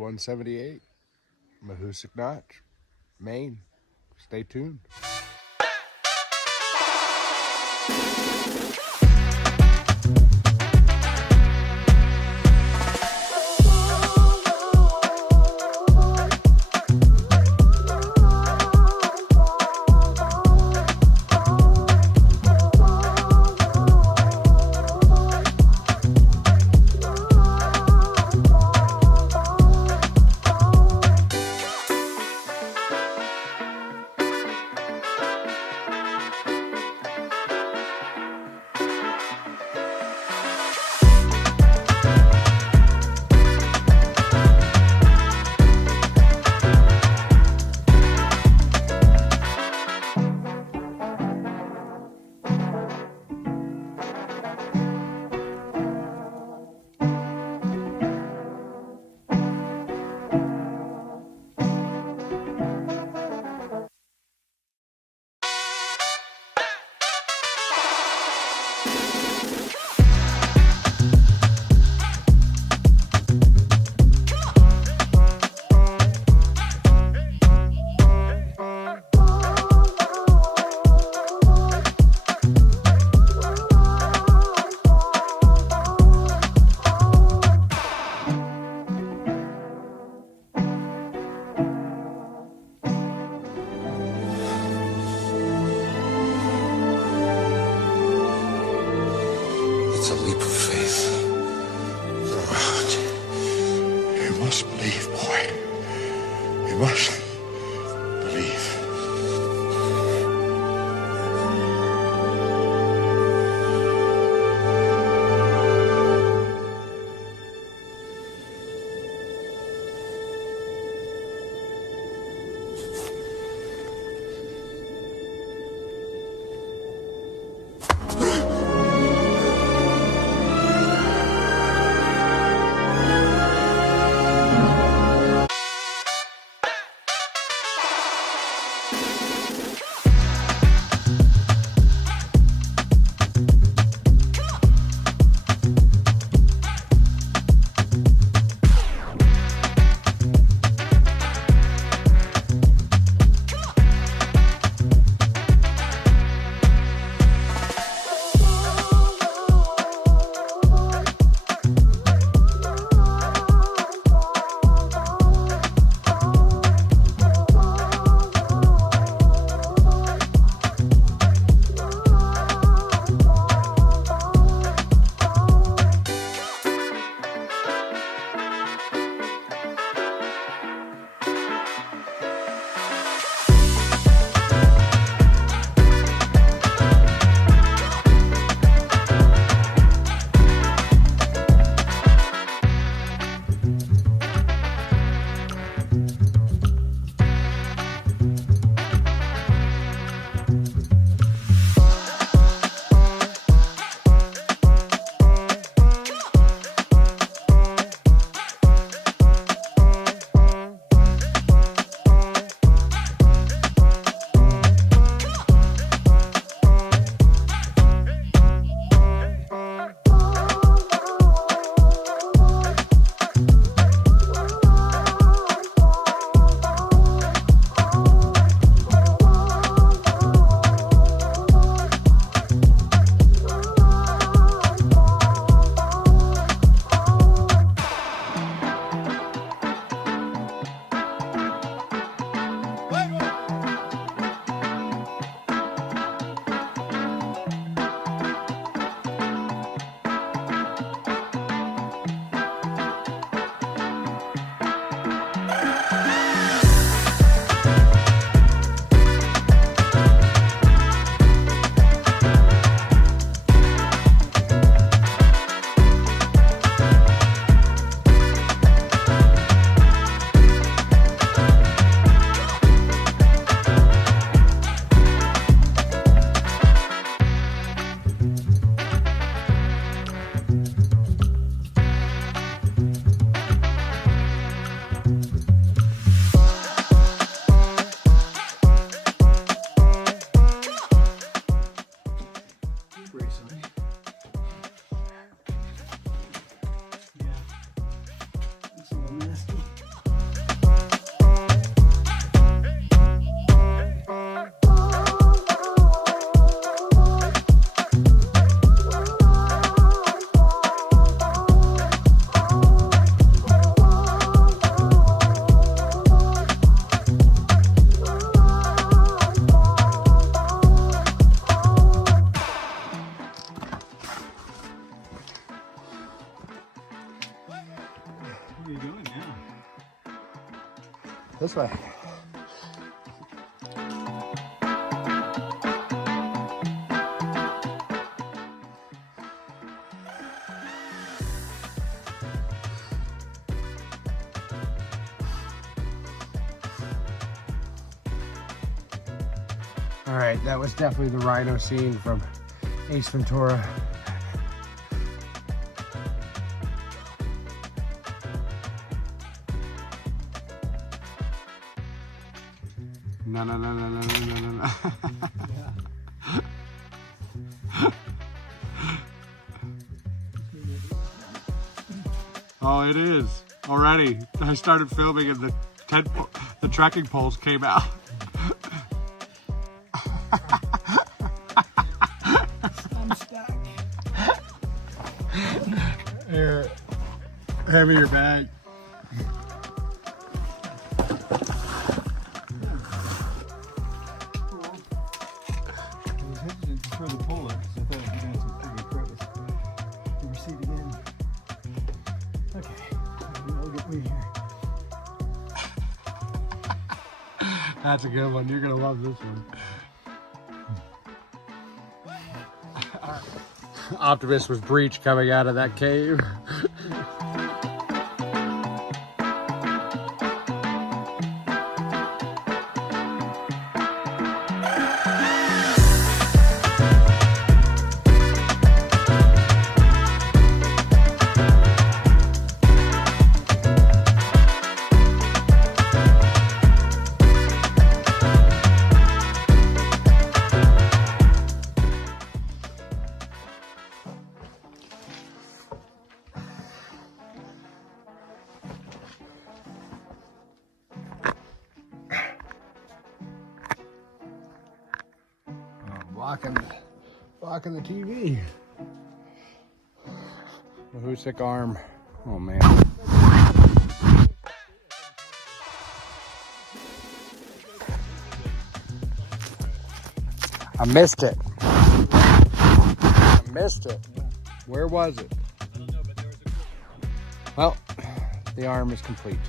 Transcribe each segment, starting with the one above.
178, Mahoosic Notch, Maine. Stay tuned. It's a leap of faith. Go out. You must believe, boy. You must believe. are you going now? This way. All right, that was definitely the rhino scene from Ace Ventura. No, no, no, no, no, no, no, no. Oh, it is already. I started filming and the trekking poles came out. I'm stuck. Here, hand me your bag. For the pull up, so I thought I'd be doing some pretty crevice. Give your seat again. Okay, that'll get me here. That's a good one. You're gonna love this one. Optimus was breached coming out of that cave. Blocking the TV. Mahusik arm. Oh man. I missed it. I missed it. Where was it? I don't know, but there was a clip. Well, the arm is complete.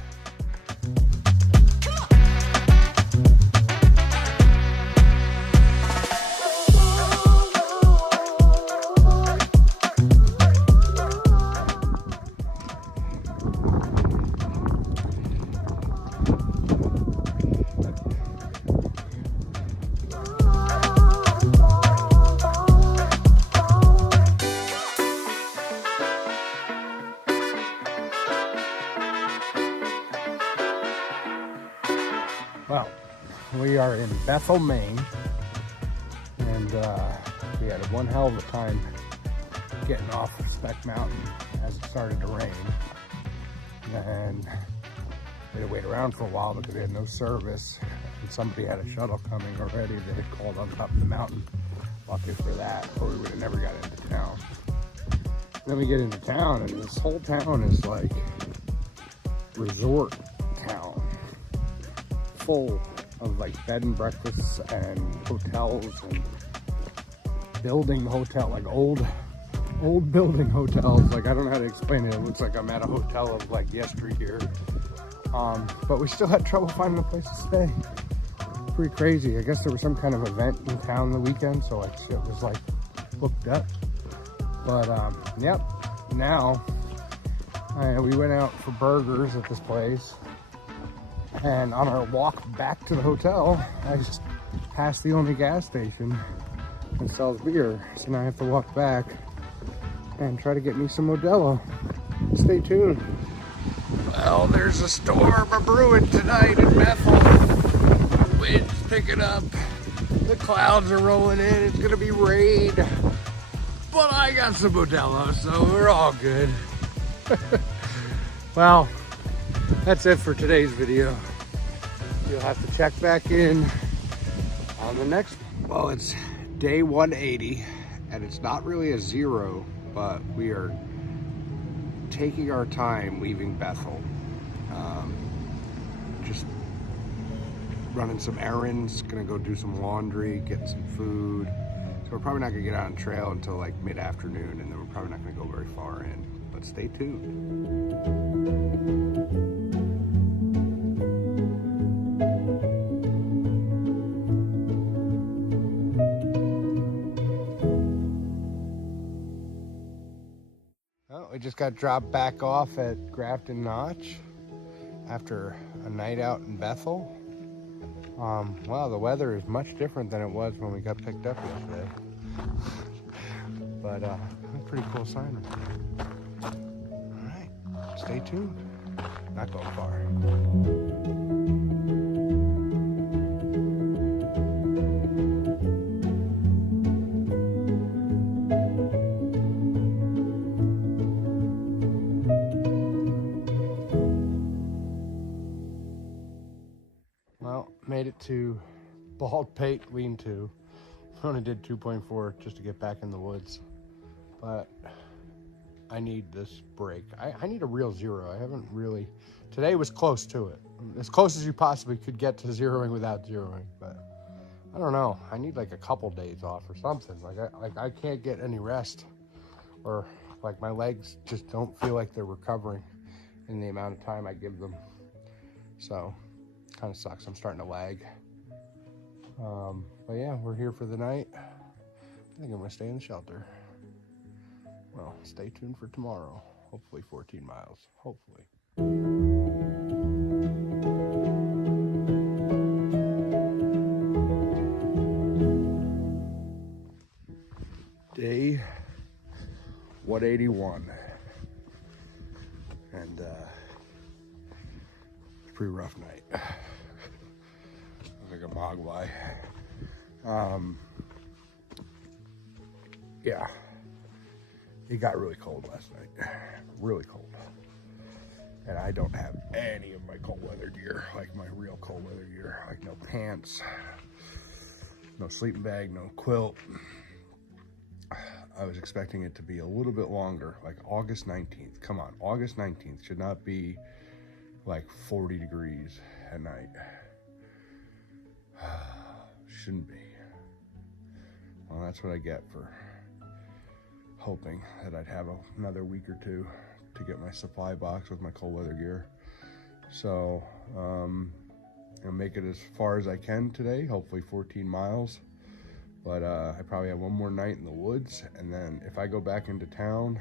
Well, we are in Bethel, Maine, and we had one hell of a time getting off of Speck Mountain as it started to rain. And we had to wait around for a while because we had no service, and somebody had a shuttle coming already. They had called on top of the mountain. Lucky for that, or we would have never got into town. Then we get into town, and this whole town is like resort town, full of like bed and breakfasts and hotels and building hotel, like old building hotels. Like, I don't know how to explain it. It looks like I'm at a hotel of like yesteryear. But we still had trouble finding a place to stay. Pretty crazy. I guess there was some kind of event in town the weekend, so like shit was like booked up. But yep, now we went out for burgers at this place, and on our walk back to the hotel, I just passed the only gas station that sells beer. So now I have to walk back and try to get me some Modelo. Stay tuned. Well, there's a storm a-brewing tonight in Bethel. The wind's picking up. The clouds are rolling in. It's gonna be rain. But I got some Modelo, so we're all good. Well, that's it for today's video. You'll have to check back in on the next one. Well, it's day 180, and it's not really a zero, but we are taking our time leaving Bethel. Just running some errands, gonna go do some laundry, get some food. So we're probably not gonna get out on trail until like mid-afternoon, and then we're probably not gonna go very far in, but stay tuned. we just got dropped back off at Grafton Notch after a night out in Bethel. Wow, the weather is much different than it was when we got picked up yesterday. But pretty cool scenery. All right, stay tuned. Not going far. Well, made it to Bald Pate Lean-To. Only did 2.4 just to get back in the woods, but I need this break. I need a real zero. I haven't really, today was close to it. As close as you possibly could get to zeroing without zeroing, but I don't know. I need like a couple days off or something. Like I can't get any rest, or like my legs just don't feel like they're recovering in the amount of time I give them. So kind of sucks. I'm starting to lag. But yeah, we're here for the night. I think I'm gonna stay in the shelter. Well, stay tuned for tomorrow. Hopefully 14 miles. Hopefully. Day 181. And it's a pretty rough night. Like a mogwai. Yeah, it got really cold last night, really cold, and I don't have any of my cold weather gear, like my real cold weather gear, like no pants, no sleeping bag, no quilt. I was expecting it to be a little bit longer, like August 19th. Come on, August 19th should not be like 40 degrees at night. Shouldn't be. Well, that's what I get for hoping that I'd have another week or two to get my supply box with my cold weather gear. So I'll make it as far as I can today, hopefully 14 miles. But I probably have one more night in the woods, and then if I go back into town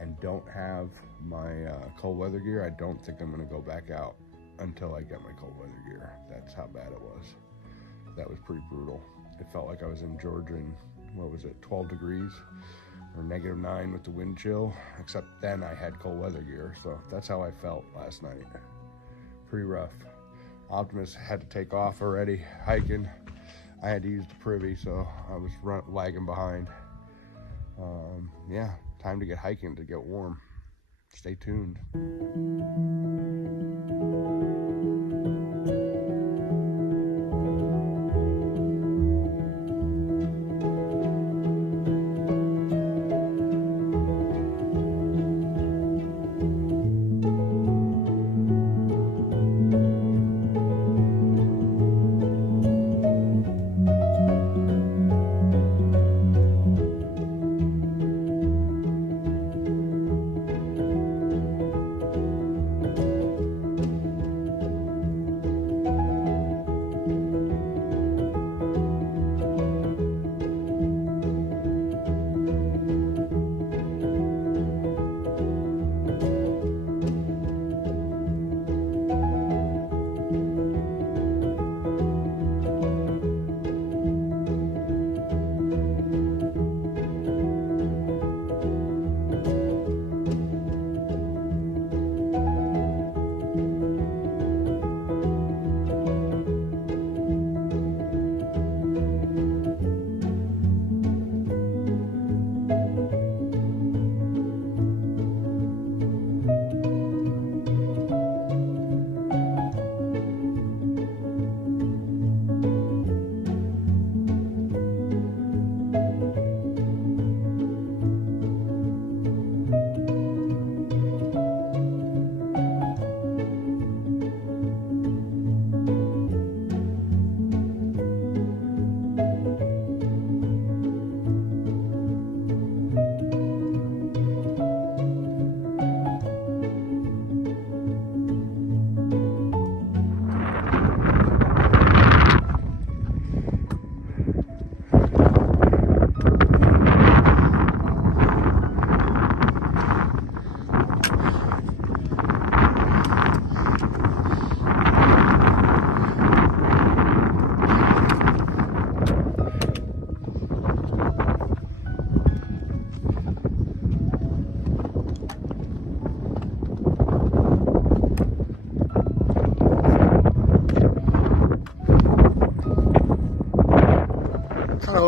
and don't have my cold weather gear, I don't think I'm gonna go back out until I get my cold weather gear. That's how bad it was. That was pretty brutal. It felt like I was in Georgia in, what was it, 12 degrees or -9 with the wind chill, except then I had cold weather gear. So that's how I felt last night. Pretty rough. Optimus had to take off already hiking. I had to use the privy, so I was lagging behind. Yeah, time to get hiking to get warm. Stay tuned.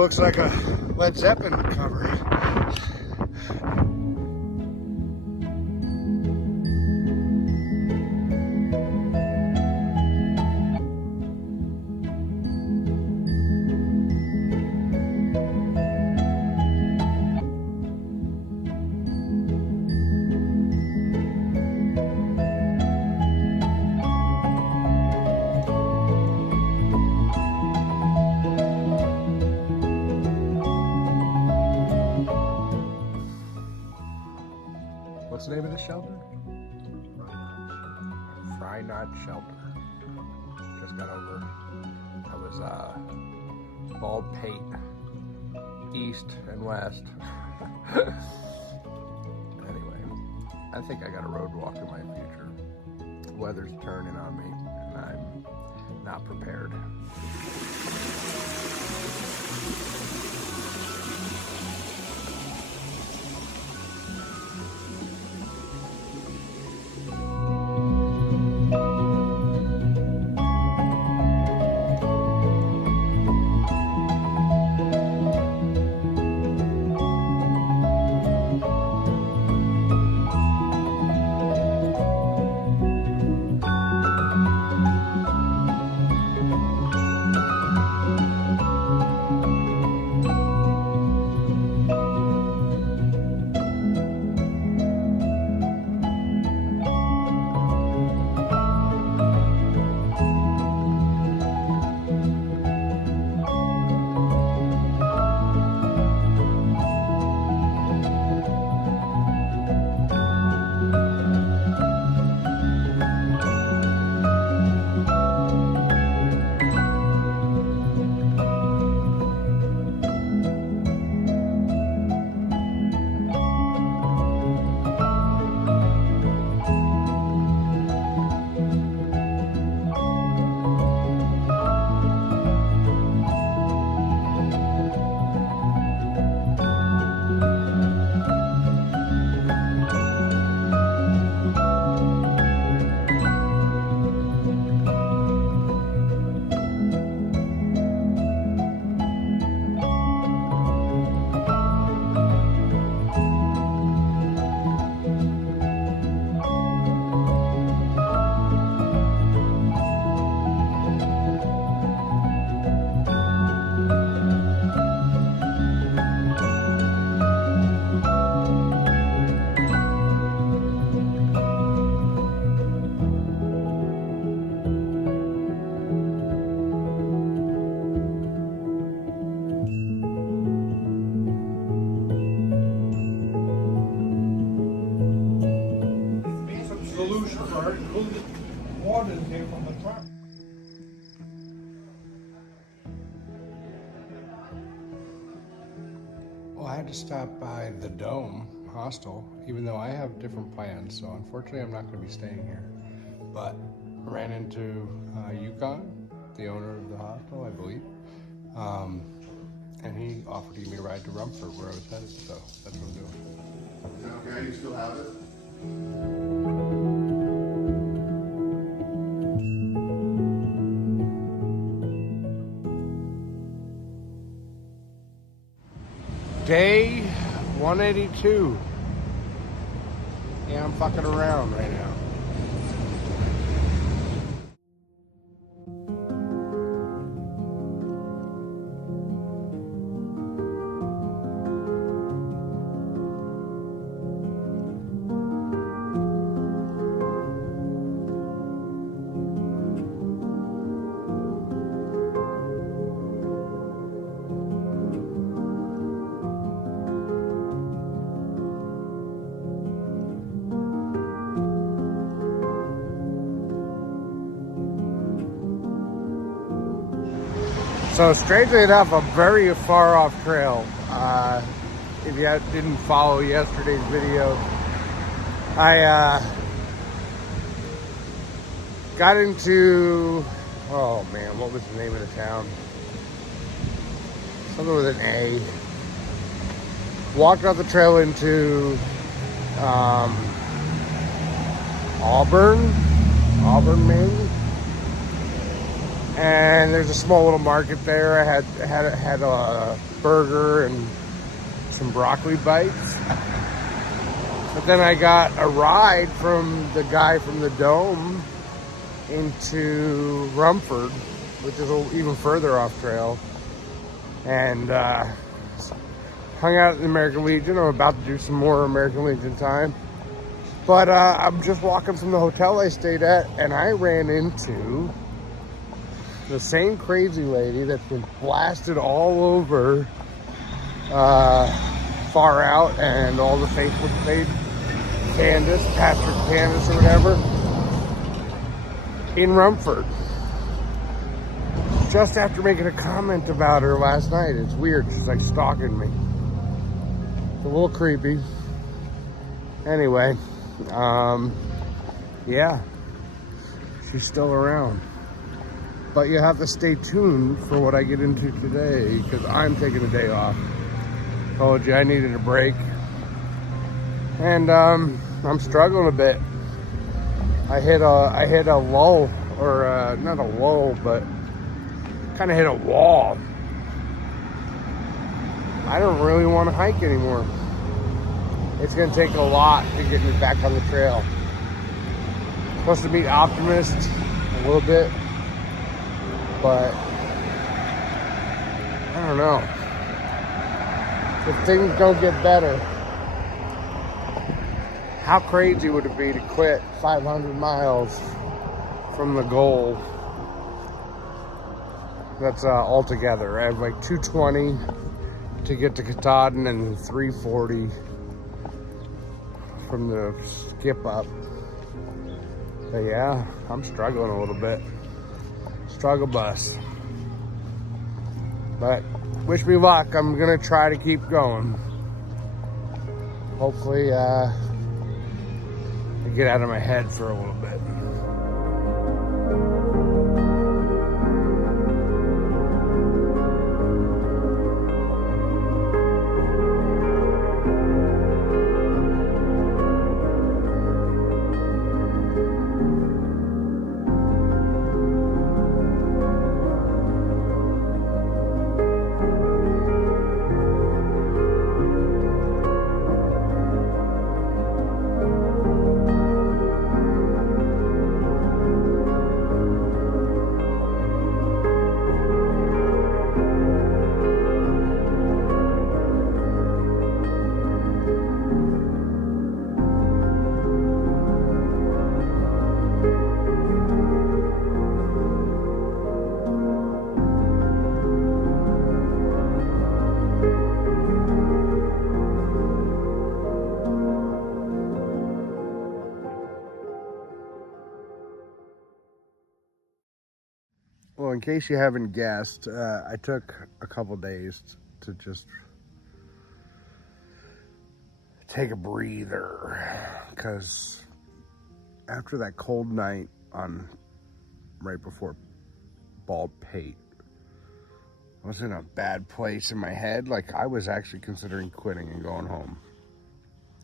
looks like a Led Zeppelin cover. What's the name of the shelter? Fry Knot Shelter. Just got over. That was Bald Pate, east and west. Anyway, I think I got a road walk in my future. Weather's turning on me, and I'm not prepared. Well, I had to stop by the Dome Hostel, even though I have different plans, so unfortunately I'm not going to be staying here. But I ran into Yukon, the owner of the hostel, I believe, and he offered to give me a ride to Rumford, where I was headed, so that's what I'm doing. Is it okay? You still have it? Day 182. Yeah, I'm fucking around right now. So strangely enough, a very far off trail. If you didn't follow yesterday's video, I got into, oh man, what was the name of the town? Something with an A. Walked off the trail into Auburn, Maine. and there's a small little market there. I had a burger and some broccoli bites. But then I got a ride from the guy from the Dome into Rumford, which is even further off trail, and hung out at the American Legion. I'm about to do some more American Legion time. But I'm just walking from the hotel I stayed at, and I ran into the same crazy lady that's been blasted all over Far Out and all the Facebook page, Candace, Pastor Candace or whatever, in Rumford. Just after making a comment about her last night. It's weird. She's like stalking me. It's a little creepy. Anyway, yeah, she's still around. But you have to stay tuned for what I get into today, because I'm taking a day off. Told you I needed a break. And I'm struggling a bit. I hit a lull, or not a lull, but kind of hit a wall. I don't really want to hike anymore. It's going to take a lot to get me back on the trail. Supposed to meet Optimist a little bit, but I don't know. If things don't get better, how crazy would it be to quit 500 miles from the goal? That's all together. I have like 220 to get to Katahdin and 340 from the skip up. But yeah, I'm struggling a little bit. Struggle bus. But wish me luck. I'm gonna try to keep going. Hopefully I get out of my head for a little bit. Well, in case you haven't guessed, I took a couple days to just take a breather, because after that cold night on right before Bald Pate, I was in a bad place in my head. Like, I was actually considering quitting and going home.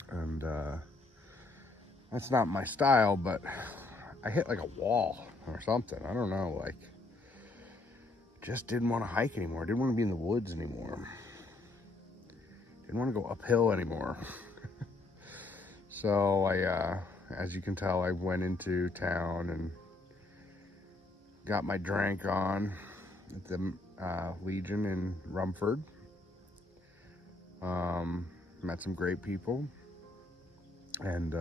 And that's not my style, but I hit like a wall or something. I don't know, like, just didn't want to hike anymore. Didn't want to be in the woods anymore. Didn't want to go uphill anymore. So I, as you can tell, I went into town and got my drank on at the Legion in Rumford. Met some great people and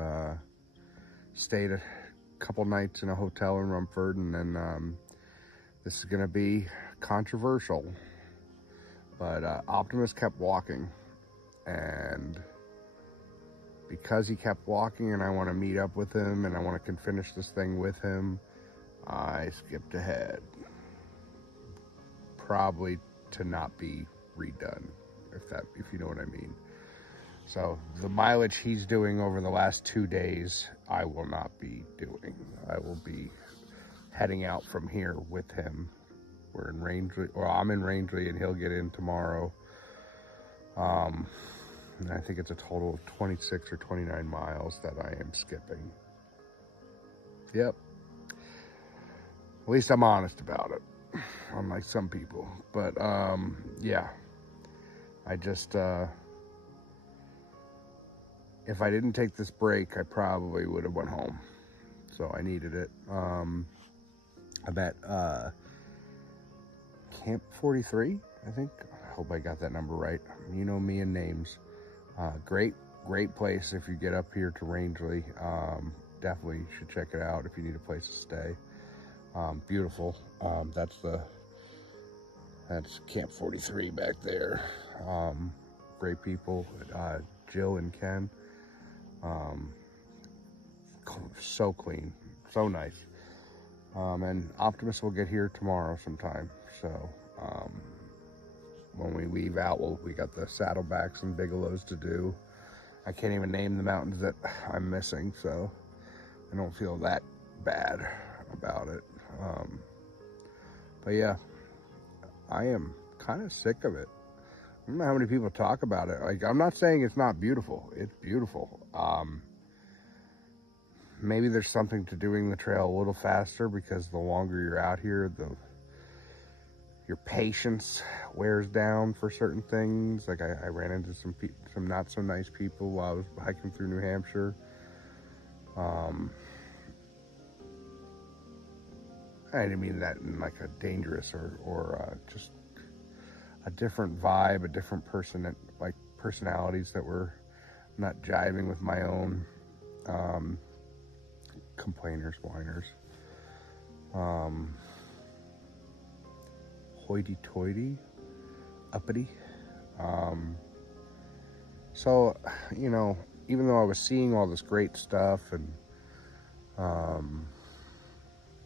stayed a couple nights in a hotel in Rumford, and then this is gonna be controversial, but Optimus kept walking, and because he kept walking and I want to meet up with him and I want to finish this thing with him, I skipped ahead, probably to not be redone, if you know what I mean. So the mileage he's doing over the last 2 days, I will not be doing. I will be heading out from here with him. We're in Rangeley, or I'm in Rangeley, and he'll get in tomorrow. And I think it's a total of 26 or 29 miles that I am skipping. Yep. At least I'm honest about it. unlike some people. But yeah, I just if I didn't take this break, I probably would have went home. So I needed it. I'm at Camp 43, I think. I hope I got that number right. You know me and names. Great place if you get up here to Rangeley. Definitely should check it out if you need a place to stay. Beautiful. That's Camp 43 back there. Great people. Jill and Ken. So clean, so nice. And Optimus will get here tomorrow sometime. So when we leave out, we got the Saddlebacks and Bigelows to do. I can't even name the mountains that I'm missing, so I don't feel that bad about it. But yeah, I am kind of sick of it. I don't know how many people talk about it. Like, I'm not saying it's not beautiful. It's beautiful. Maybe there's something to doing the trail a little faster, because the longer you're out here, your patience wears down for certain things. Like I ran into some not so nice people while I was hiking through New Hampshire. I didn't mean that in like a dangerous or just a different vibe, a different personalities that were not jiving with my own. Complainers, whiners, hoity-toity, uppity. So, you know, even though I was seeing all this great stuff, and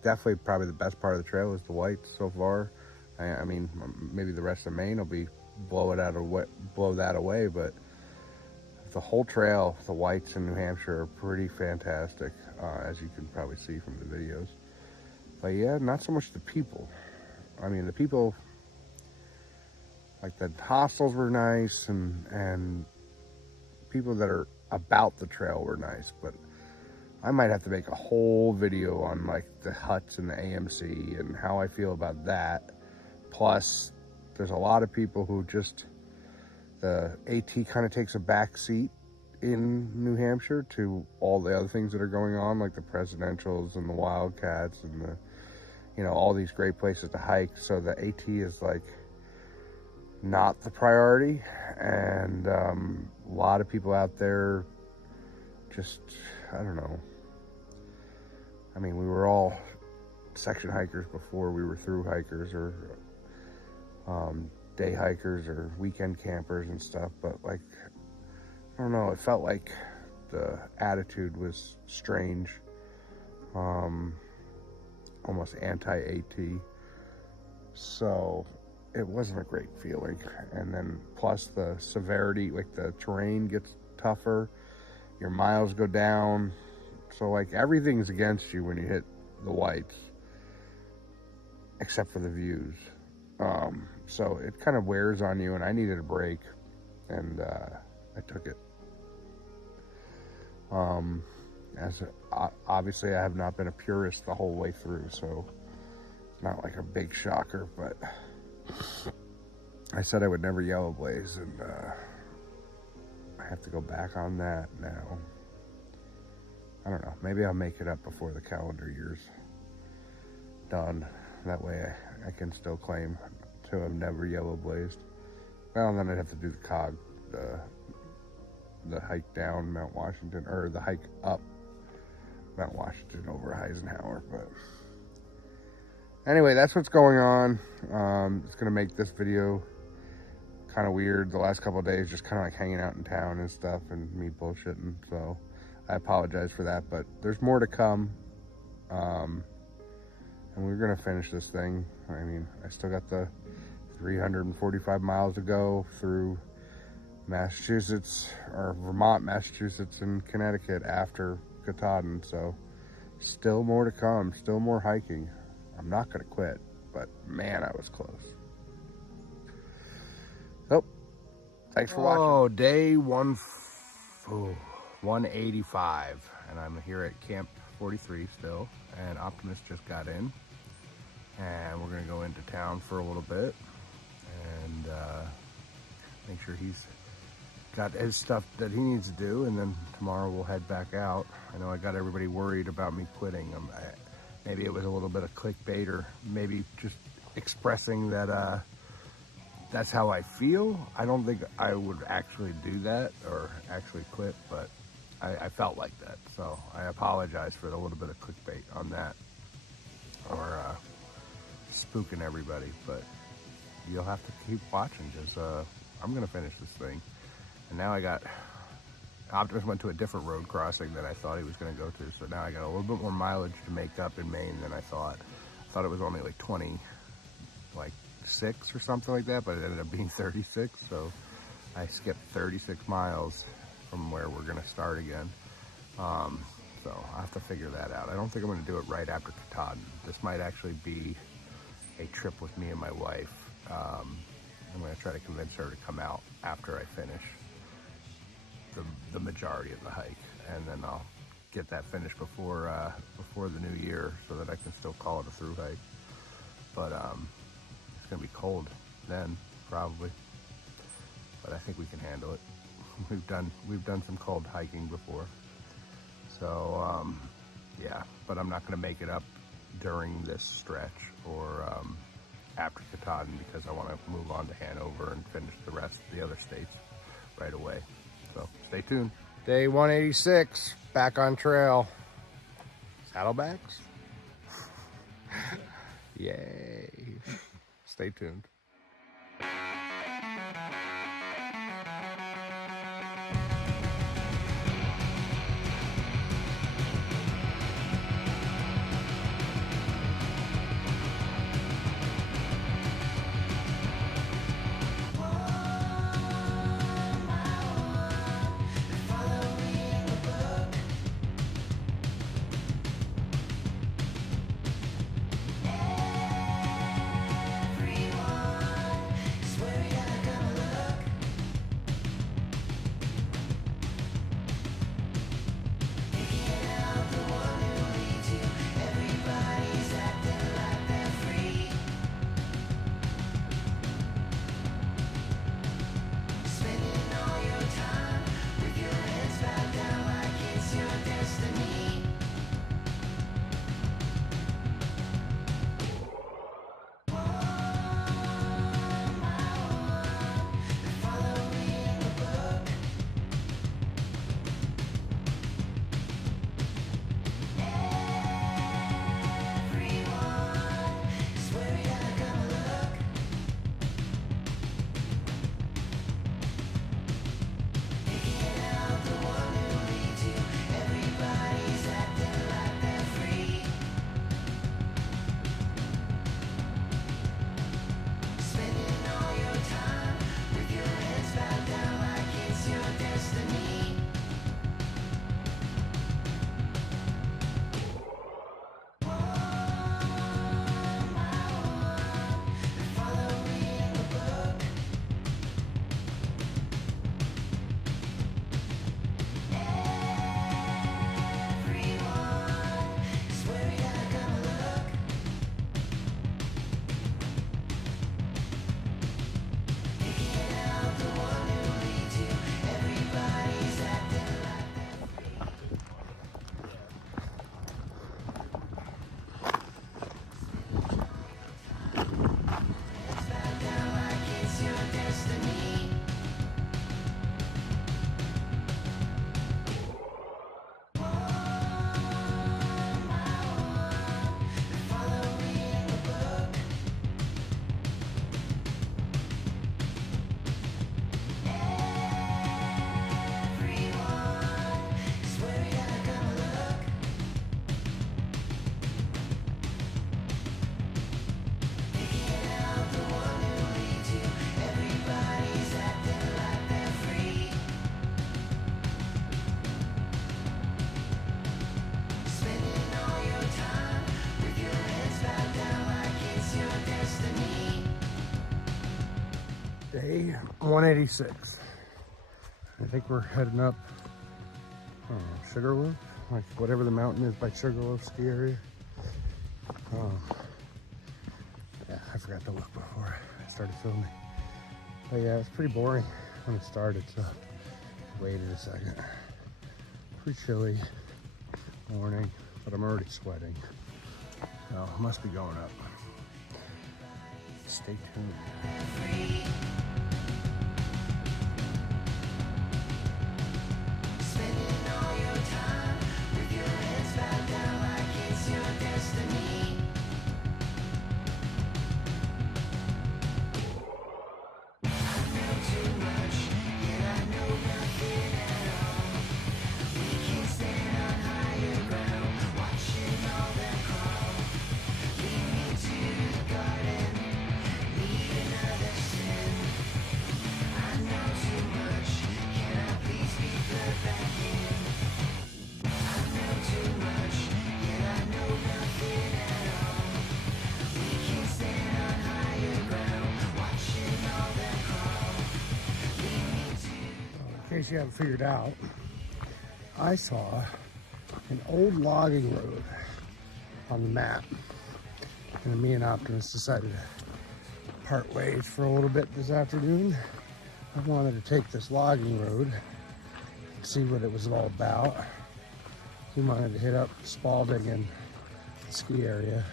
definitely probably the best part of the trail is the whites so far. I mean, maybe the rest of Maine will be blow that away, but the whole trail, the whites in New Hampshire are pretty fantastic, as you can probably see from the videos. But yeah, not so much the people. I mean, the people, like the hostels were nice, and people that are about the trail were nice, but I might have to make a whole video on like the huts and the AMC and how I feel about that. Plus, there's a lot of people who just, the AT kind of takes a back seat in New Hampshire to all the other things that are going on, like the presidentials and the Wildcats and the, you know, all these great places to hike. So the AT is like not the priority, and a lot of people out there just, I don't know. I mean, we were all section hikers before we were through hikers, or day hikers or weekend campers and stuff, but like, I don't know, it felt like the attitude was strange, almost anti-AT, so it wasn't a great feeling. And then plus the severity, like the terrain gets tougher, your miles go down, so like everything's against you when you hit the whites, except for the views. So it kind of wears on you, and I needed a break, and I took it. Obviously I have not been a purist the whole way through, so it's not like a big shocker, but I said I would never yellow blaze, and I have to go back on that now. I don't know, maybe I'll make it up before the calendar year's done. That way I can still claim to have never yellow blazed. Well, then I'd have to do the hike down Mount Washington, or the hike up Mount Washington over Eisenhower. But anyway, that's what's going on. It's gonna make this video kind of weird. The last couple of days, just kind of like hanging out in town and stuff, and me bullshitting. So I apologize for that, but there's more to come. And we're gonna finish this thing. I mean, I still got the 345 miles to go through Massachusetts, or Vermont, Massachusetts, and Connecticut after Katahdin. So still more to come, still more hiking. I'm not gonna quit, but man, I was close. So, thanks for watching. Oh, day 185, and I'm here at Camp 43 still, and Optimus just got in. and we're gonna go into town for a little bit and make sure he's got his stuff that he needs to do, and then tomorrow we'll head back out. I know I got everybody worried about me quitting. Maybe it was a little bit of clickbait, or maybe just expressing that that's how I feel. I don't think I would actually do that or actually quit, but I felt like that. So I apologize for the little bit of clickbait on that, or spooking everybody, but you'll have to keep watching, because I'm gonna finish this thing. And now Optimus went to a different road crossing than I thought he was gonna go to, so now I got a little bit more mileage to make up in Maine than I thought. I thought it was only like 26 or something like that, but it ended up being 36, so I skipped 36 miles from where we're gonna start again. So I'll have to figure that out. I don't think I'm gonna do it right after Katahdin. This might actually be a trip with me and my wife. I'm gonna try to convince her to come out after I finish the majority of the hike, and then I'll get that finished before the new year, so that I can still call it a through hike. But it's gonna be cold then, probably, but I think we can handle it. We've done some cold hiking before, so yeah. But I'm not gonna make it up during this stretch or after Katahdin, because I want to move on to Hanover and finish the rest of the other states right away. So stay tuned. Day 186, back on trail. Saddlebags? Yay. Stay tuned. Day 186. I think we're heading up Sugarloaf, like whatever the mountain is by Sugarloaf ski area. forgot to look before I started filming. But yeah, it's pretty boring when it started, so waited a second. Pretty chilly morning, but I'm already sweating. So it must be going up. Stay tuned. In case you haven't figured out, I saw an old logging road on the map, and me and Optimus decided to part ways for a little bit this afternoon. I wanted to take this logging road and see what it was all about. He wanted to hit up Spalding and ski area,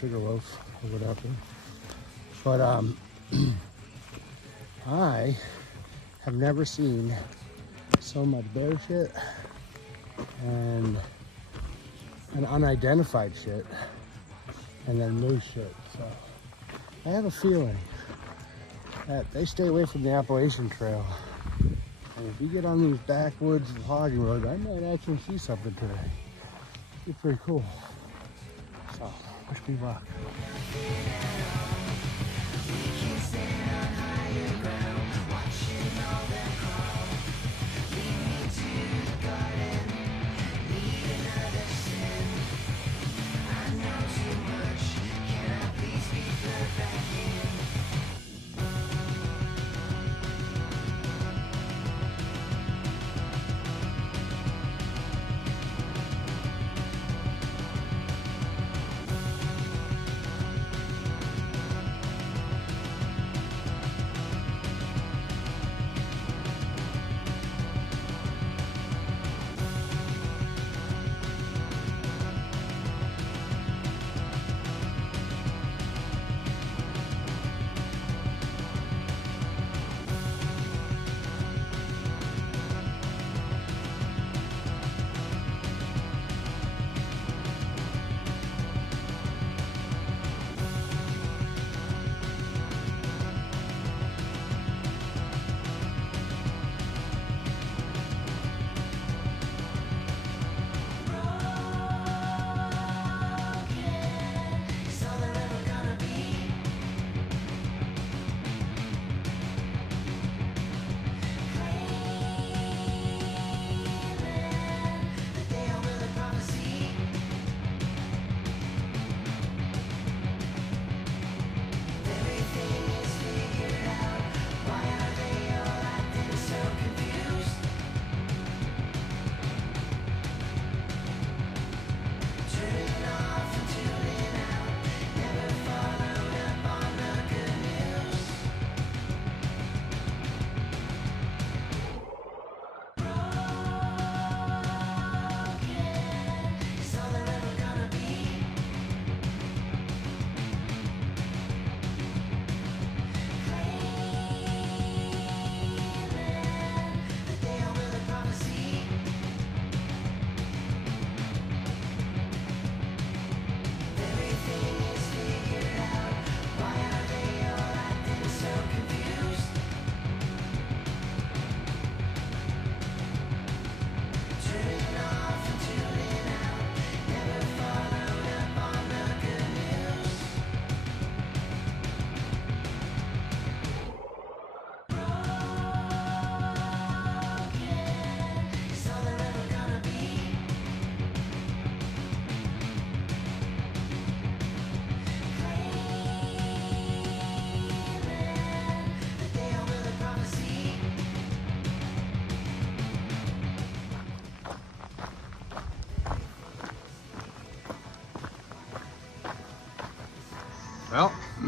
Sugarloaf or whatever. But I have never seen so much bear shit and unidentified shit and then moose shit. So I have a feeling that they stay away from the Appalachian Trail. And if you get on these backwoods logging roads, I might actually see something today. It's pretty cool. So wish me luck.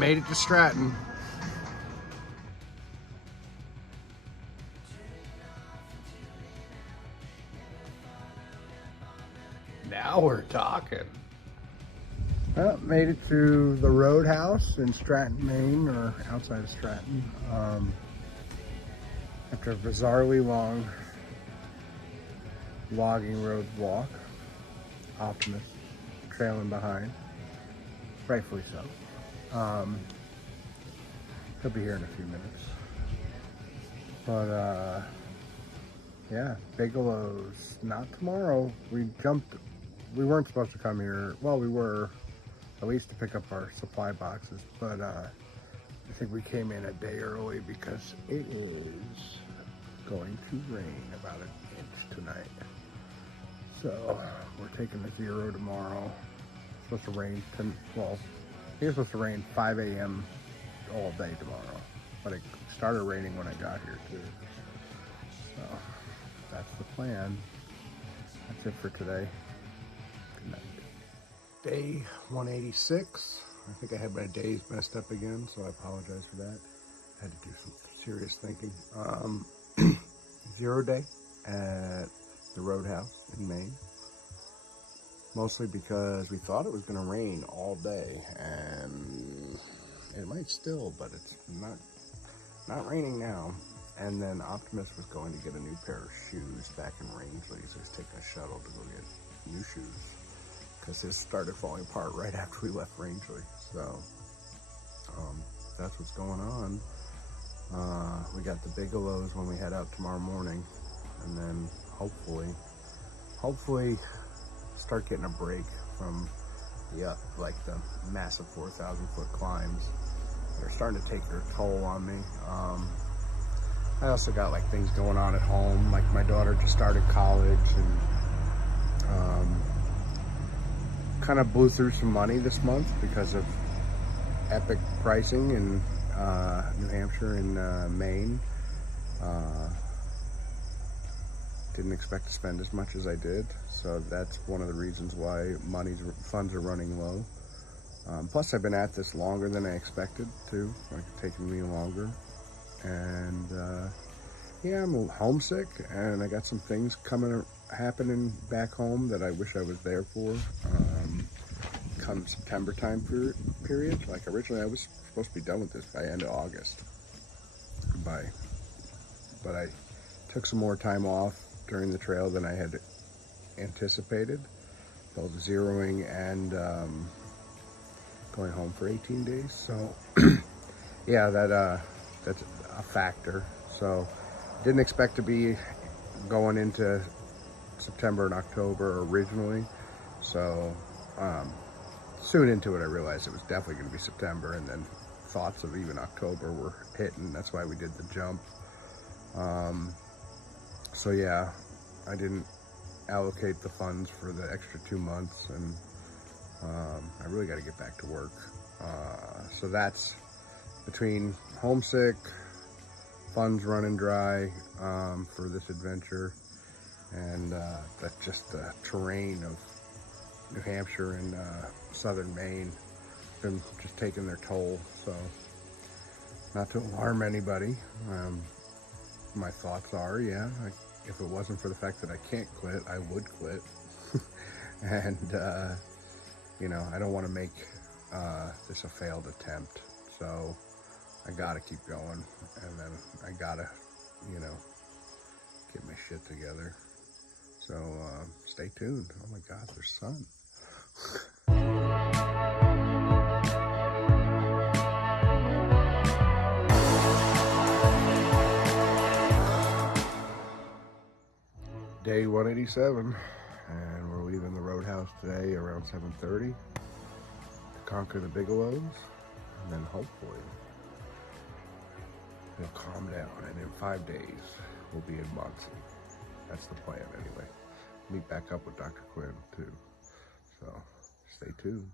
made it to Stratton. Now we're talking. Well, made it to the Roadhouse in Stratton, Maine, or outside of Stratton. After a bizarrely long logging road walk. Optimus trailing behind, rightfully so. He'll be here in a few minutes. But yeah, Bigelow's not tomorrow. We weren't supposed to come here. Well, we were, at least to pick up our supply boxes, but I think we came in a day early because it is going to rain about an inch tonight. So we're taking the 0 tomorrow. It's supposed to rain I think it's supposed to rain 5 a.m. all day tomorrow, but it started raining when I got here too. So that's the plan. That's it for today. Good night. Day 186. I think I had my days messed up again, so I apologize for that. I had to do some serious thinking. 0 day at the Roadhouse in Maine. Mostly because we thought it was going to rain all day, and it might still, but it's not raining now. And then Optimus was going to get a new pair of shoes back in Rangeley, so he's taking a shuttle to go get new shoes because his started falling apart right after we left Rangeley. So that's what's going on. We got the Bigelows when we head out tomorrow morning, and then hopefully start getting a break from the massive 4,000 foot climbs. They're starting to take their toll on me. I also got like things going on at home, like my daughter just started college, and kind of blew through some money this month because of epic pricing in New Hampshire and Maine. Didn't expect to spend as much as I did, so that's one of the reasons why funds are running low. Plus, I've been at this longer than I expected to. Like, it's taken me longer, and yeah, I'm homesick, and I got some things happening back home that I wish I was there for. Come September time period. Like originally, I was supposed to be done with this by end of August. But I took some more time off during the trail than I had anticipated, both zeroing and going home for 18 days. So yeah, that's a factor. So didn't expect to be going into September and October originally. So soon into it, I realized it was definitely going to be September, and then thoughts of even October were hitting. That's why we did the jump. So yeah, I didn't allocate the funds for the extra 2 months, and I really got to get back to work. So that's between homesick, funds running dry for this adventure, and that's just the terrain of New Hampshire and southern Maine been just taking their toll. So not to alarm anybody, my thoughts are, yeah, if it wasn't for the fact that I can't quit, I would quit. And you know, I don't want to make this a failed attempt, so I gotta keep going, and then I gotta, you know, get my shit together. So stay tuned. Oh my God, there's sun. Day 187, and we're leaving the Roadhouse today around 7:30 to conquer the Bigelows, and then hopefully it'll calm down, and in 5 days we'll be in Muncie. That's the plan anyway. Meet back up with Dr. Quinn too, so stay tuned.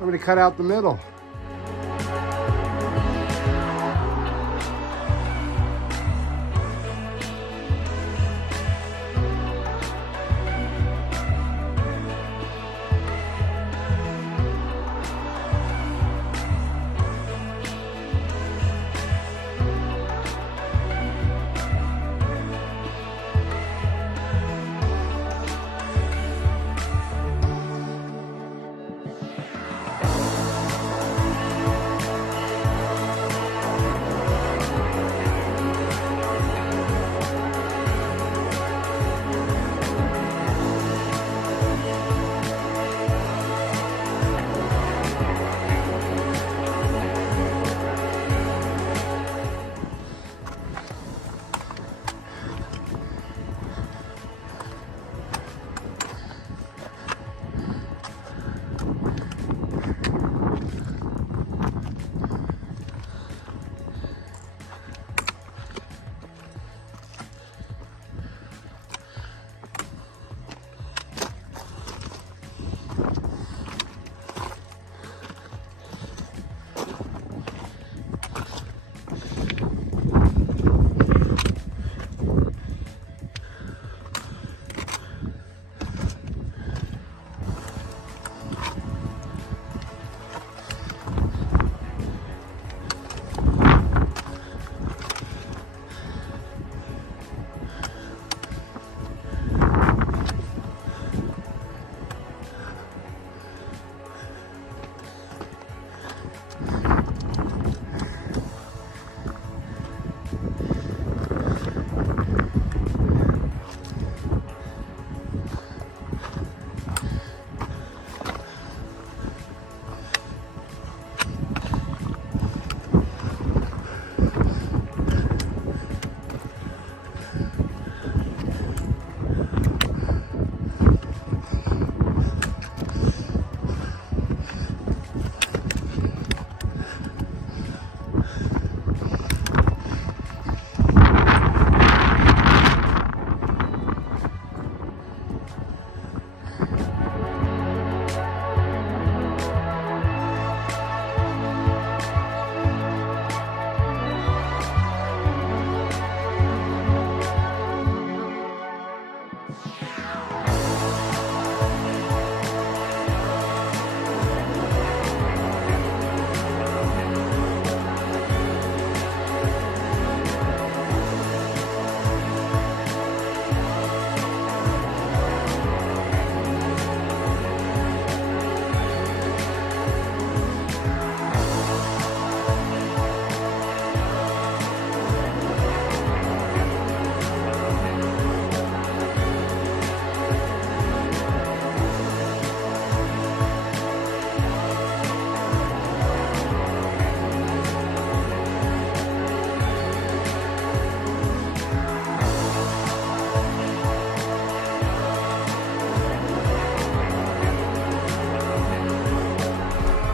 Somebody cut out the middle.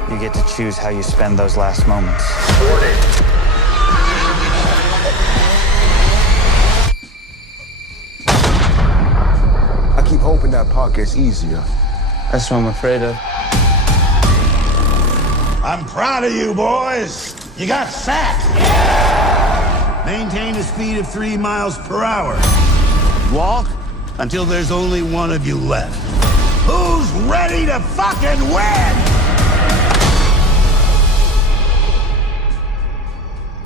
You get to choose how you spend those last moments. I keep hoping that part gets easier. That's what I'm afraid of. I'm proud of you, boys. You got fat. Yeah! Maintain a speed of 3 miles per hour. Walk until there's only one of you left. Who's ready to fucking win?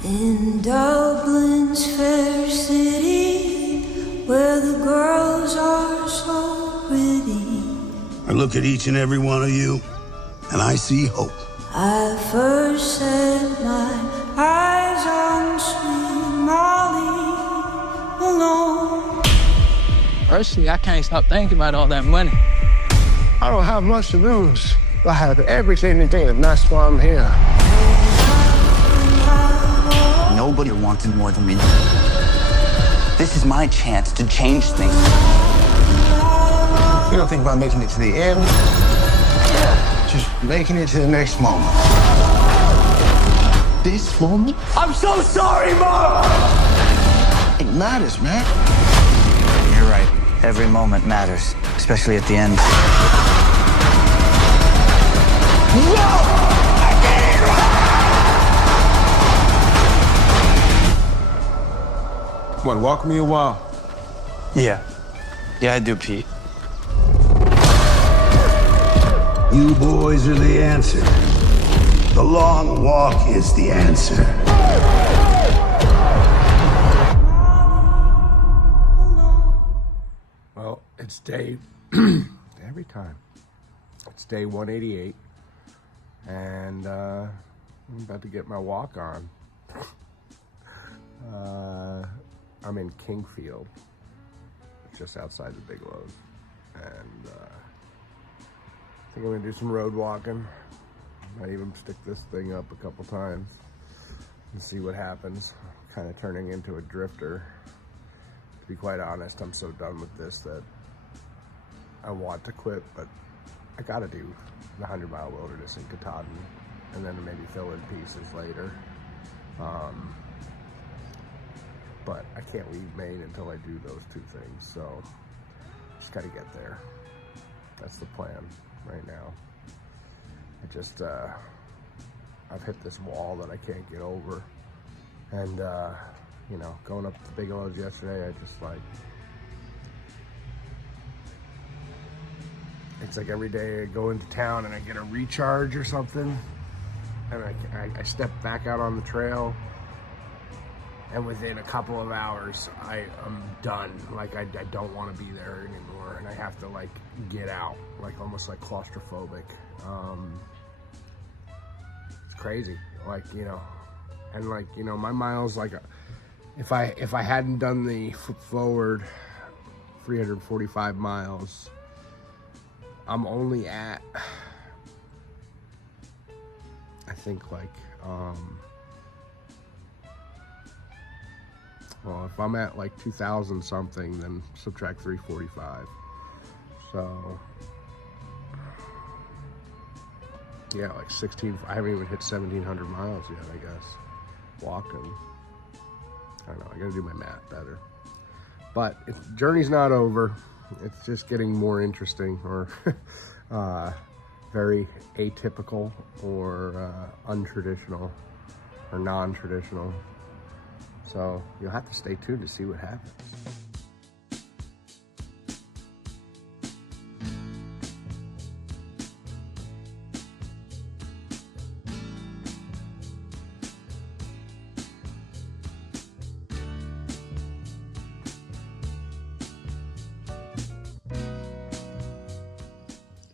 In Dublin's fair city, where the girls are so pretty, I look at each and every one of you, and I see hope. I first set my eyes on sweet Molly alone. Personally, I can't stop thinking about all that money. I don't have much to lose. I have everything to gain. That's why I'm here. Nobody wanted more than me. This is my chance to change things. You don't think about making it to the end? Just making it to the next moment. This moment? I'm so sorry, Mom! It matters, man. You're right. Every moment matters, especially at the end. Whoa! What, walk me a while? Yeah. Yeah, I do, Pete. You boys are the answer. The long walk is the answer. Well, it's day, every time. It's day 188, and I'm about to get my walk on. I'm in Kingfield, just outside the Big Load, and I think I'm gonna do some road walking. Might even stick this thing up a couple times and see what happens. Kind of turning into a drifter. To be quite honest, I'm so done with this that I want to quit, but I gotta do the 100-mile wilderness in Katahdin and then maybe fill in pieces later. But I can't leave Maine until I do those two things, so just gotta get there. That's the plan right now. I just, I've hit this wall that I can't get over. And, you know, going up the Big Lows yesterday, I just like, it's like every day I go into town and I get a recharge or something. And I step back out on the trail, and within a couple of hours, I'm done. Like, I don't want to be there anymore, and I have to, like, get out, like, almost like claustrophobic. It's crazy, like, you know, and, like, you know, my miles, like, if I hadn't done the forward 345 miles, I'm only at, I think, like, well, if I'm at like 2,000 something, then subtract 345. So, yeah, like 16, I haven't even hit 1,700 miles yet, I guess, walking. I don't know, I gotta do my math better. But journey's not over. It's just getting more interesting, or very atypical, or untraditional, or non-traditional. So you'll have to stay tuned to see what happens.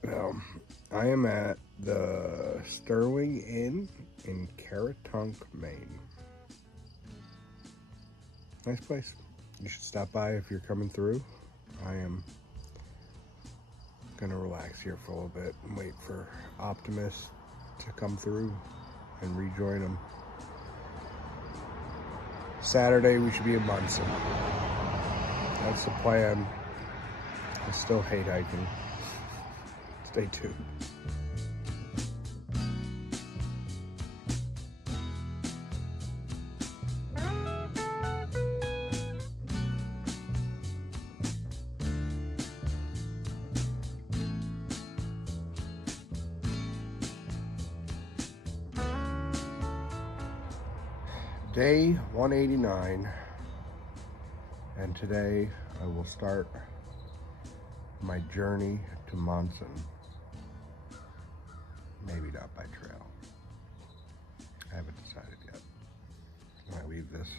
Well, I am at the Sterling Inn in Caratunk, Maine. Nice place. You should stop by if you're coming through. I am gonna relax here for a little bit and wait for Optimus to come through and rejoin him. Saturday we should be in Munson. That's the plan. I still hate hiking. Stay tuned. Day 189, and today I will start my journey to Monson. Maybe not by trail. I haven't decided yet. When I leave this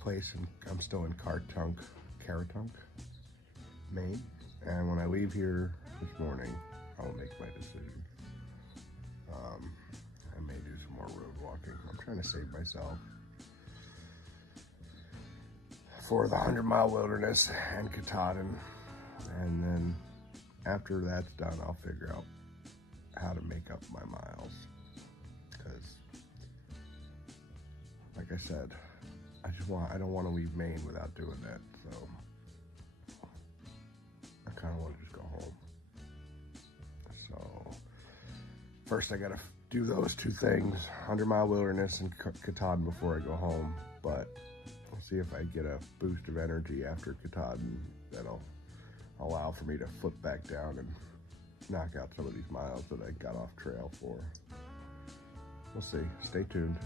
place, I'm still in Caratunk, Maine, and when I leave here this morning, I will make my decision. I may do some more road walking. I'm trying to save myself for the 100-mile wilderness and Katahdin, and then after that's done, I'll figure out how to make up my miles, because like I said, I don't want to leave Maine without doing that, so I kind of want to just go home. So first I gotta do those two things, 100-mile wilderness and Katahdin, before I go home. But I'll see if I get a boost of energy after Katahdin that'll allow for me to flip back down and knock out some of these miles that I got off trail for. We'll see. Stay tuned.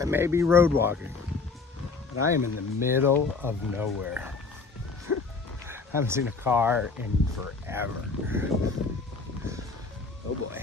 I may be road walking, but I am in the middle of nowhere. I haven't seen a car in forever. Oh boy.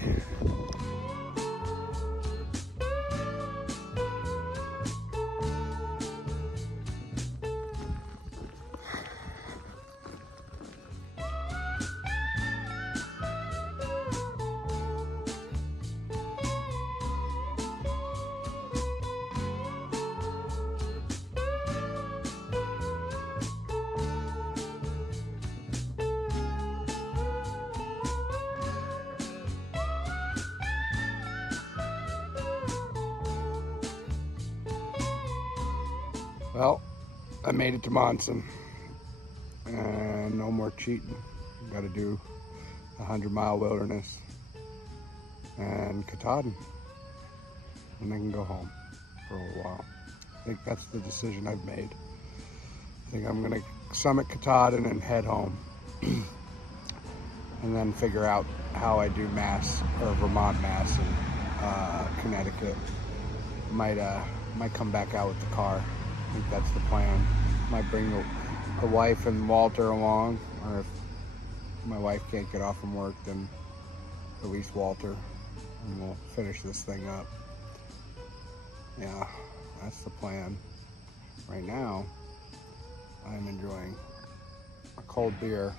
Well, I made it to Monson, and no more cheating. Got to do 100-mile wilderness and Katahdin, and then I can go home for a little while. I think that's the decision I've made. I think I'm gonna summit Katahdin and head home, and then figure out how I do Mass or Vermont Mass and Connecticut. Might come back out with the car. I think that's the plan. Might bring the wife and Walter along, or if my wife can't get off from work, then at least Walter, and we'll finish this thing up. Yeah, that's the plan. Right now, I'm enjoying a cold beer,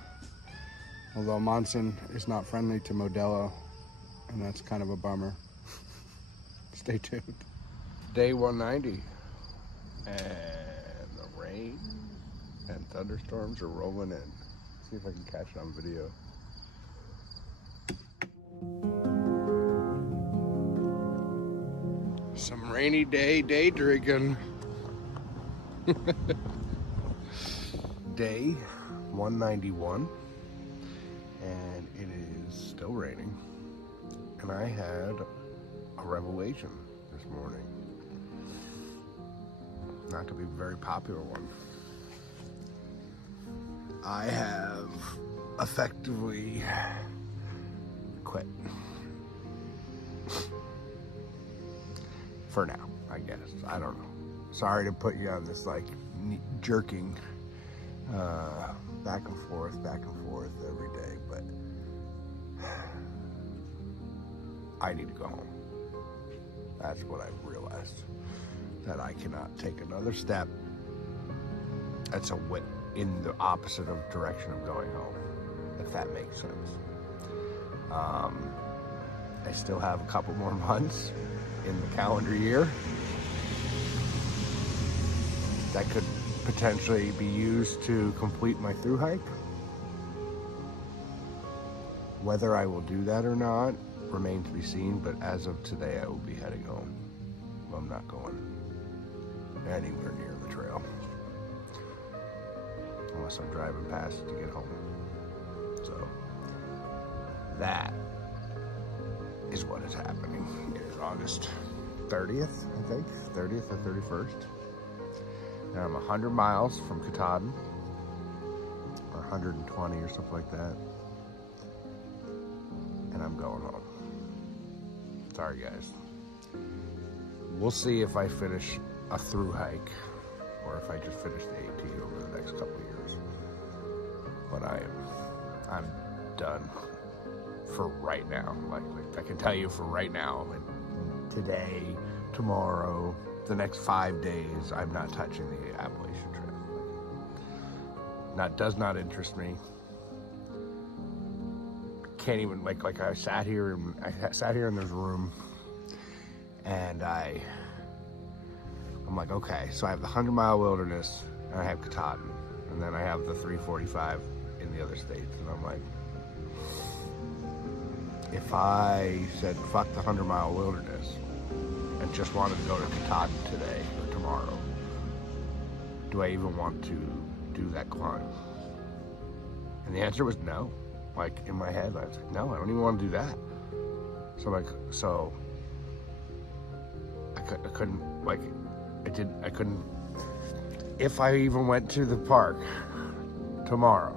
although Monson is not friendly to Modelo, and that's kind of a bummer. Stay tuned. Day 190. And the rain and thunderstorms are rolling in. See if I can catch it on video. Some rainy day drinking. Day 191, and it is still raining. And I had a revelation this morning. Not to be a very popular one. I have effectively quit. For now, I guess. I don't know. Sorry to put you on this like jerking back and forth every day, but I need to go home. That's what I've realized. That I cannot take another step that's in the opposite of direction of going home, if that makes sense. I still have a couple more months in the calendar year that could potentially be used to complete my Thru-Hike. Whether I will do that or not remains to be seen, but as of today, I will be heading home. I'm not going anywhere near the trail unless I'm driving past it to get home. So that is what is happening. It is August 30th, I think, 30th or 31st, and I'm 100 miles from Katahdin, or 120 or something like that, and I'm going home. Sorry guys. We'll see if I finish a Thru-Hike or if I just finish the AT over the next couple of years. But I'm done for right now. Like I can tell you for right now, like today, tomorrow, the next 5 days, I'm not touching the Appalachian Trail. That does not interest me. Can't even like I sat here in this room, and I'm like, okay, so I have the 100-mile wilderness, and I have Katahdin, and then I have the 345 in the other states, and I'm like, if I said fuck the 100-mile wilderness and just wanted to go to Katahdin today or tomorrow, do I even want to do that climb? And the answer was no. Like in my head, I was like, no, I don't even want to do that. So like, I couldn't, like, I couldn't, if I even went to the park tomorrow,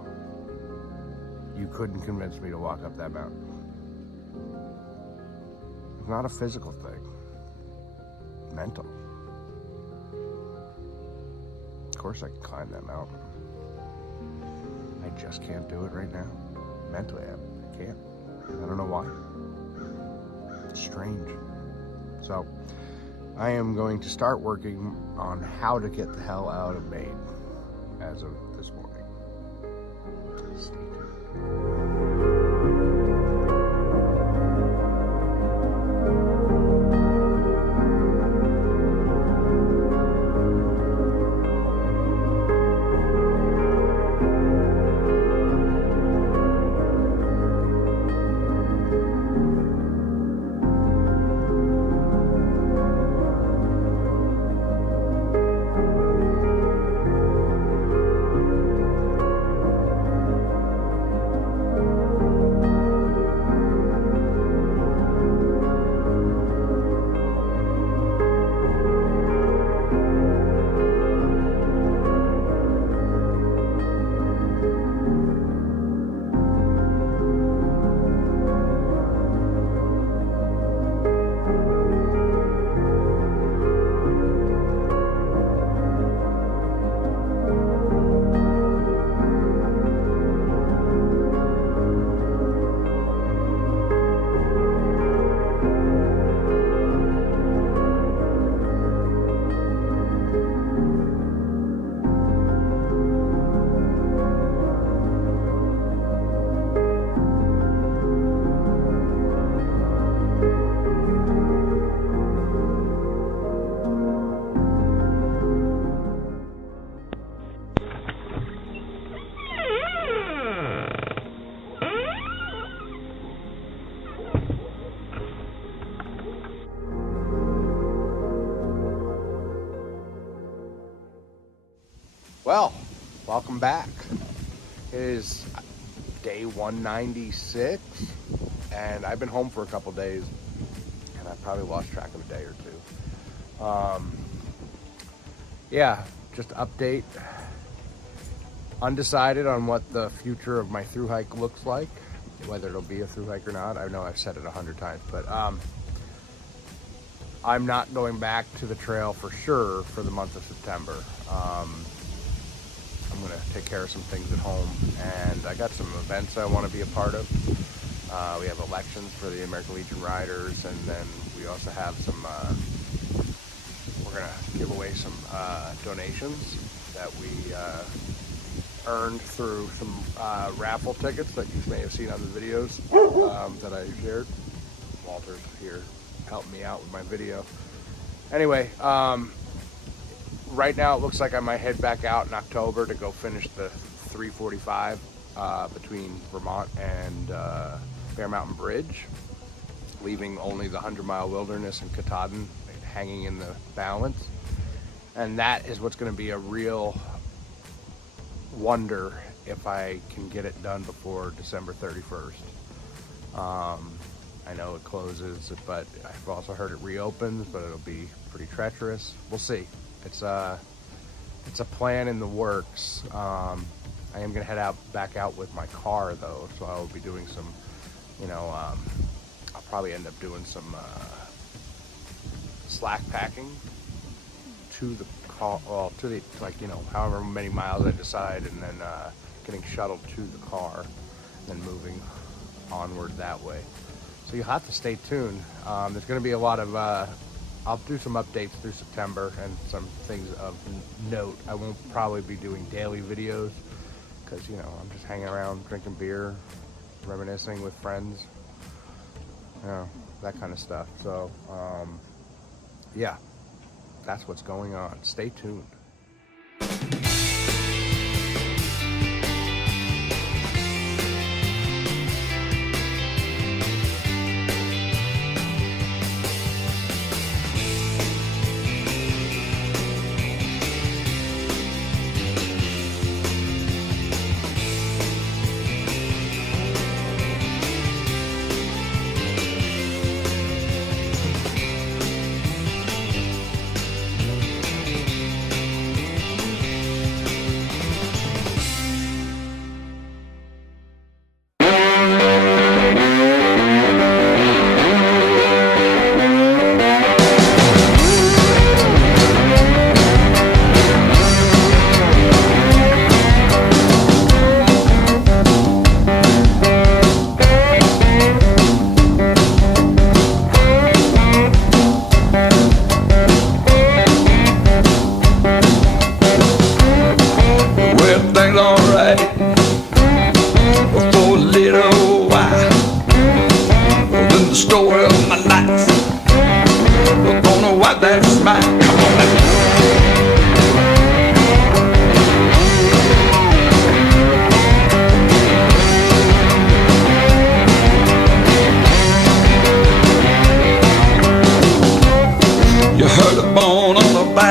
you couldn't convince me to walk up that mountain. It's not a physical thing, mental. course I can climb that mountain. I just can't do it right now. Mentally, I can't. I don't know why. It's strange. So, I am going to start working on how to get the hell out of Maine as of this morning. Stay tuned. Well, welcome back. It is day 196, and I've been home for a couple days, and I probably lost track of a day or two. Yeah, just update. Undecided on what the future of my Thru-Hike looks like, whether it'll be a Thru-Hike or not. I know I've said it 100 times, but I'm not going back to the trail for sure for the month of September. I'm going to take care of some things at home, and I got some events I want to be a part of. We have elections for the American Legion Riders, and then we also have some, we're going to give away some donations that we earned through some raffle tickets that you may have seen on the videos that I shared. Walter's here helping me out with my video. Anyway, right now it looks like I might head back out in October to go finish the 345 between Vermont and Bear Mountain Bridge, leaving only the 100-mile wilderness and Katahdin hanging in the balance. And that is what's going to be a real wonder if I can get it done before December 31st. I know it closes, but I've also heard it reopens, but it'll be pretty treacherous. We'll see. It's a plan in the works. I am gonna head back out with my car though, so I will be doing some, I'll probably end up doing some slack packing to the car, well, to the, however many miles I decide, and then getting shuttled to the car, and then moving onward that way. So you'll have to stay tuned. There's gonna be a lot of I'll do some updates through September and some things of note. I won't probably be doing daily videos because, I'm just hanging around drinking beer, reminiscing with friends, that kind of stuff. So, yeah, that's what's going on. Stay tuned.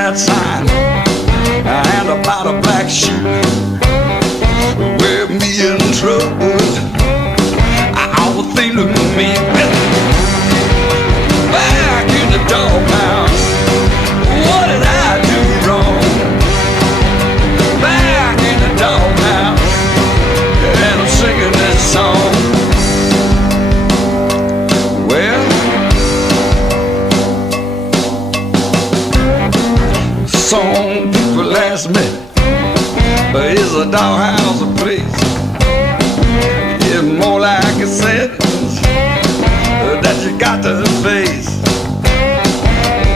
that sign and about a black sheep with me in trouble. I was thinking maybe back in the doghouse. What did I do wrong? Back in the doghouse, and I'm singing this song. Well, some people ask me, is a doghouse a place? It's more like a sentence that you got to face.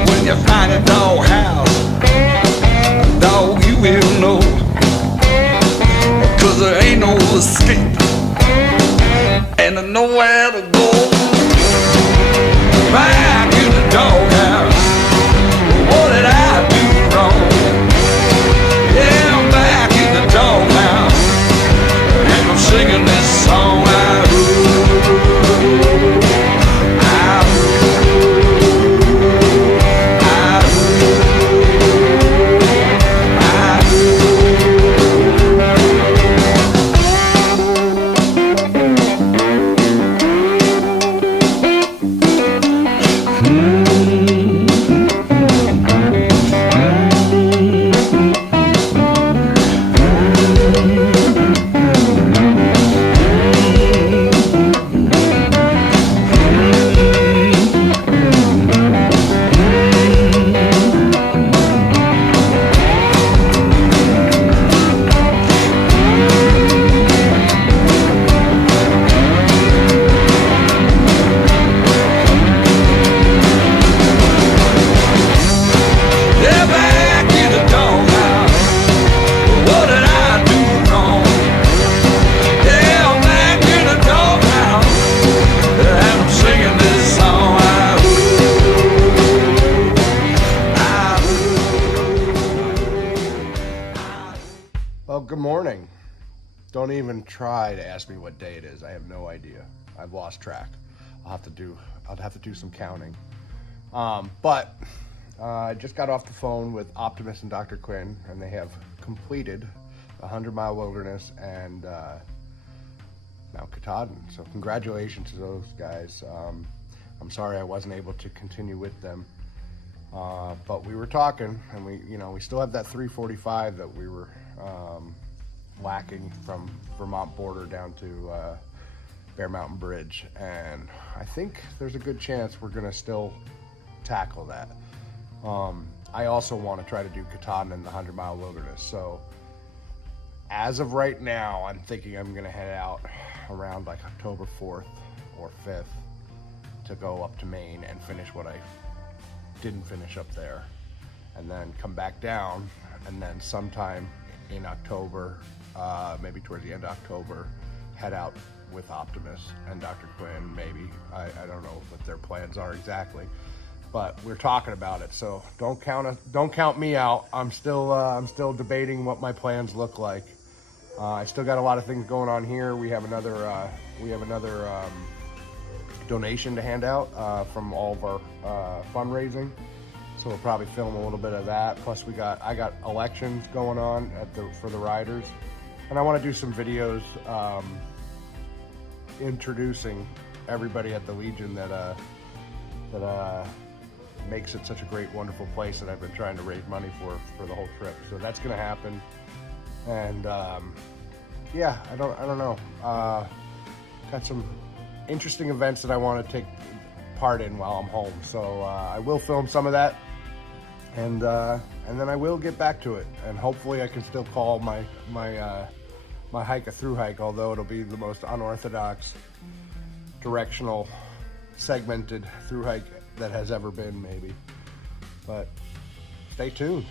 When you find a doghouse, dog, you will know, 'cause there ain't no escape and there's nowhere to go. Back in the doghouse, what did I do wrong? Yeah, I'm back in the doghouse, and I'm singing this song. Well, good morning. Don't even try to ask me what day it is. I have no idea. I've lost track. I'll have to do some counting. But I just got off the phone with Optimus and Dr. Quinn, and they have completed the 100-mile wilderness and Mount Katahdin. So congratulations to those guys. I'm sorry I wasn't able to continue with them. But we were talking, and we still have that 345 that we were lacking from Vermont border down to Bear Mountain Bridge, and I think there's a good chance we're gonna still tackle that. I also want to try to do Katahdin in the 100-mile wilderness. So as of right now, I'm thinking I'm gonna head out around like October 4th or 5th to go up to Maine and finish what I didn't finish up there, and then come back down, and then sometime in October, maybe towards the end of October, head out with Optimus and Dr. Quinn, maybe. I don't know what their plans are exactly, but we're talking about it. So don't count me out. I'm still debating what my plans look like. I still got a lot of things going on here. We have another donation to hand out from all of our fundraising. So we'll probably film a little bit of that. Plus I got elections going on for the riders. And I want to do some videos introducing everybody at the Legion that makes it such a great, wonderful place that I've been trying to raise money for the whole trip. So that's going to happen. And yeah, I don't know. Got some interesting events that I want to take part in while I'm home. So I will film some of that, and then I will get back to it. And hopefully I can still call my hike a Thru-Hike, although it'll be the most unorthodox, directional, segmented Thru-Hike that has ever been, maybe. But stay tuned.